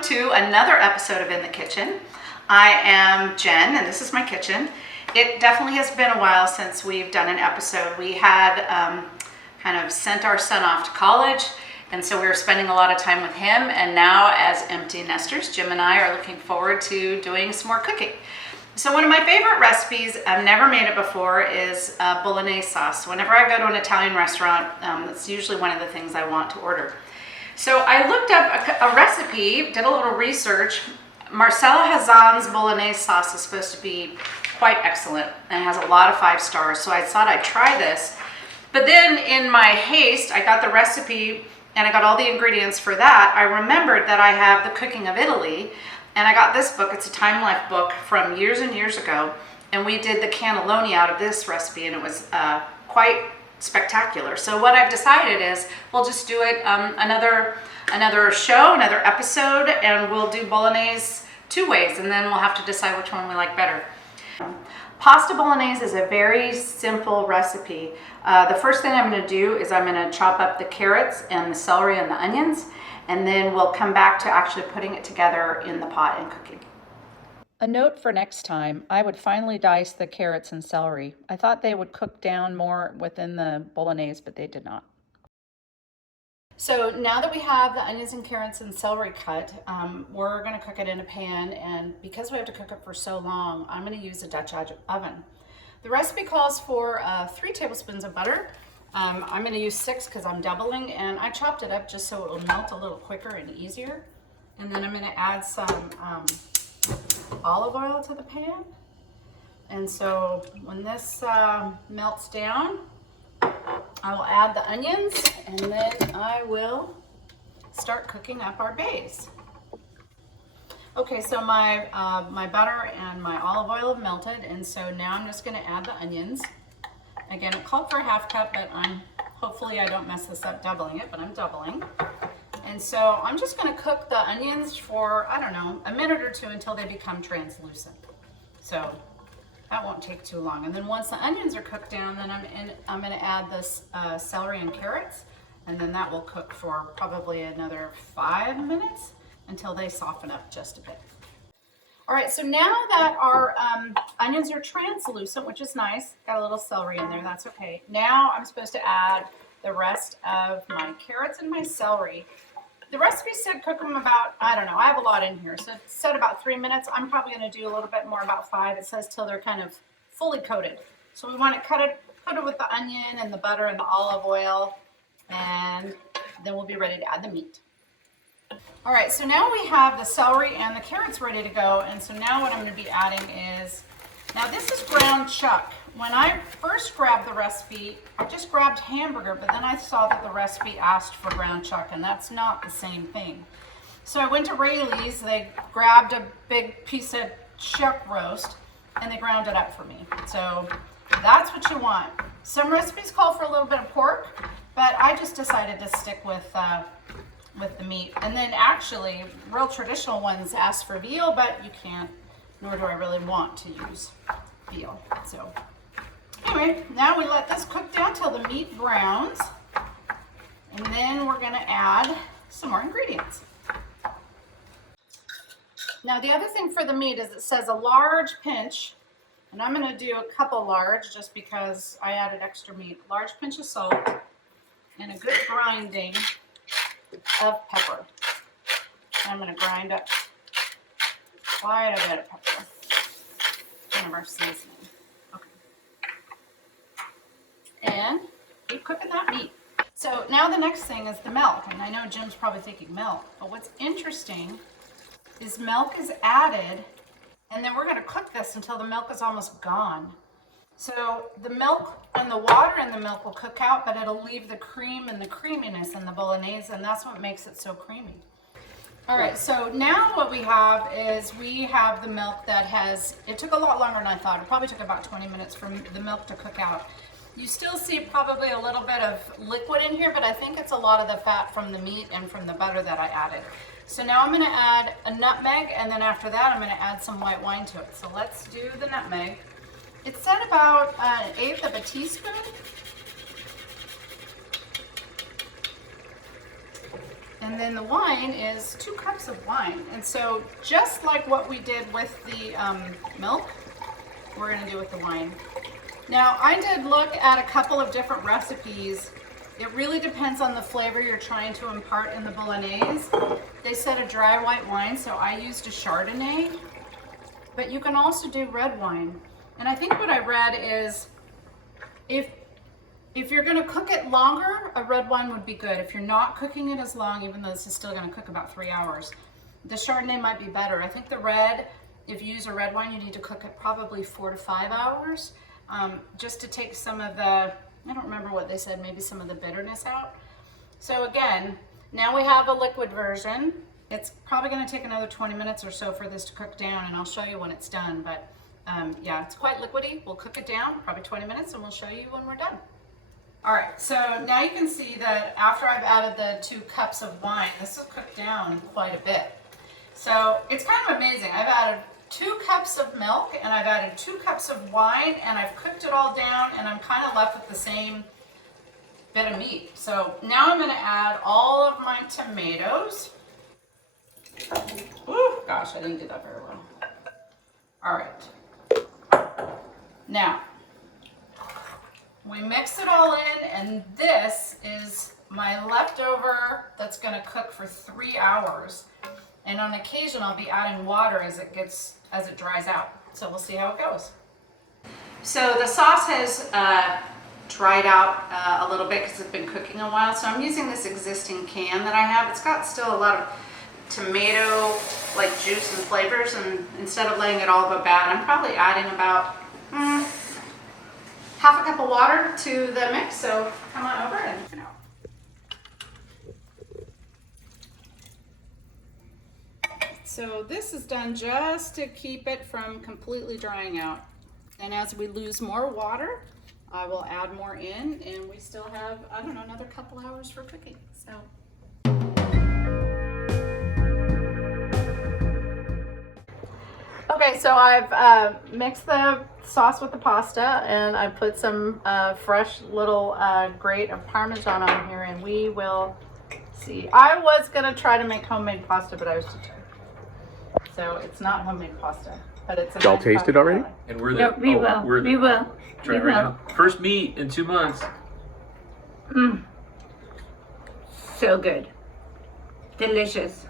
welcome to another episode of In the Kitchen. I am Jen, and this is my kitchen. It definitely has been a while since we've done an episode. We had kind of sent our son off to college, and so we were spending a lot of time with him, and now as empty nesters, Jim and I are looking forward to doing some more cooking. So one of my favorite recipes, I've never made it before, is Bolognese sauce. Whenever I go to an Italian restaurant, that's usually one of the things I want to order. So I looked up a recipe, did a little research. Marcella Hazan's Bolognese sauce is supposed to be quite excellent and has a lot of 5 stars, so I thought I'd try this. But then in my haste, I got the recipe and I got all the ingredients for that. I remembered that I have The Cooking of Italy, and I got this book. It's a Time Life book from years and years ago, and we did the cannelloni out of this recipe, and it was quite spectacular. So what I've decided is we'll just do it another show, another episode, and we'll do Bolognese 2 ways, and then we'll have to decide which one we like better. Pasta Bolognese is a very simple recipe. The first thing I'm going to do is I'm going to chop up the carrots and the celery and the onions, and then we'll come back to actually putting it together in the pot and cooking. A note for next time, I would finely dice the carrots and celery. I thought they would cook down more within the Bolognese, but they did not. So now that we have the onions and carrots and celery cut, we're going to cook it in a pan, and because we have to cook it for so long, I'm going to use a Dutch oven. The recipe calls for 3 tablespoons of butter. I'm going to use 6 because I'm doubling, and I chopped it up just so it will melt a little quicker and easier. And then I'm going to add some olive oil to the pan. And so when this melts down, I will add the onions, and then I will start cooking up our base. Okay, so my butter and my olive oil have melted, and so now I'm just going to add the onions. Again, it called for a 1/2 cup, but hopefully I don't mess this up doubling it, but I'm doubling. And so I'm just going to cook the onions for, I don't know, a minute or 2 until they become translucent. So that won't take too long. And then once the onions are cooked down, then I'm going to add this celery and carrots, and then that will cook for probably another 5 minutes until they soften up just a bit. All right, so now that our onions are translucent, which is nice, got a little celery in there, that's okay. Now I'm supposed to add the rest of my carrots and my celery. The recipe said cook them about, I don't know, I have a lot in here. So it said about 3 minutes. I'm probably going to do a little bit more, about 5. It says till they're kind of fully coated. So we want to coat it with the onion and the butter and the olive oil, and then we'll be ready to add the meat. All right, so now we have the celery and the carrots ready to go, and so now what I'm going to be adding is, now this is ground chuck. When I first grabbed the recipe, I just grabbed hamburger, but then I saw that the recipe asked for ground chuck, and that's not the same thing. So I went to Rayleigh's, they grabbed a big piece of chuck roast, and they ground it up for me. So that's what you want. Some recipes call for a little bit of pork, but I just decided to stick with the meat. And then actually, real traditional ones ask for veal, but you can't, nor do I really want to use veal. So anyway, now we let this cook down till the meat browns, and then we're going to add some more ingredients. Now the other thing for the meat is it says a large pinch, and I'm going to do a couple large just because I added extra meat. Large pinch of salt and a good grinding of pepper. I'm going to grind up quite a bit of pepper. Kind of our seasoning. And keep cooking that meat. So now the next thing is the milk, and I know Jim's probably thinking milk, but what's interesting is milk is added, and then we're going to cook this until the milk is almost gone. So the milk and the water in the milk will cook out, but it'll leave the cream and the creaminess in the Bolognese, and that's what makes it so creamy. All right, so now what we have is we have the milk that it took a lot longer than I thought. It probably took about 20 minutes for the milk to cook out. You still see probably a little bit of liquid in here, but I think it's a lot of the fat from the meat and from the butter that I added. So now I'm going to add a nutmeg, and then after that I'm going to add some white wine to it. So let's do the nutmeg. It said about 1/8 of a teaspoon. And then the wine is 2 cups of wine. And so just like what we did with the milk, we're gonna do with the wine. Now I did look at a couple of different recipes. It really depends on the flavor you're trying to impart in the Bolognese. They said a dry white wine, so I used a Chardonnay, but you can also do red wine. And I think what I read is if you're gonna cook it longer, a red wine would be good. If you're not cooking it as long, even though this is still gonna cook about 3 hours, the Chardonnay might be better. I think the red, if you use a red wine, you need to cook it probably 4 to 5 hours, just to take some of the, I don't remember what they said, maybe some of the bitterness out. So again, now we have a liquid version. It's probably gonna take another 20 minutes or so for this to cook down, and I'll show you when it's done, but yeah, it's quite liquidy. We'll cook it down, probably 20 minutes, and we'll show you when we're done. All right, so now you can see that after I've added the 2 cups of wine, this has cooked down quite a bit. So it's kind of amazing. I've added 2 cups of milk and I've added 2 cups of wine and I've cooked it all down and I'm kind of left with the same bit of meat. So now I'm gonna add all of my tomatoes. Ooh, gosh, I didn't do that very well. All right, now, we mix it all in, and this is my leftover that's gonna cook for 3 hours. And on occasion, I'll be adding water as it dries out. So we'll see how it goes. So the sauce has dried out a little bit because it's been cooking a while. So I'm using this existing can that I have. It's got still a lot of tomato like juice and flavors, and instead of letting it all go bad, I'm probably adding about half a cup of water to the mix, so come on over and you know. So this is done just to keep it from completely drying out. And as we lose more water, I will add more in, and we still have, I don't know, another couple hours for cooking. So. Okay, so I've mixed the sauce with the pasta, and I put some fresh little grate of Parmesan on here, and we will see. I was gonna try to make homemade pasta, but I was too tired. So it's not homemade pasta, but it's a Y'all nice tasted pasta already? salad. And we're the, No, we will. We're the, We will. Try it We right will. now. First meat in 2 months. So good. Delicious.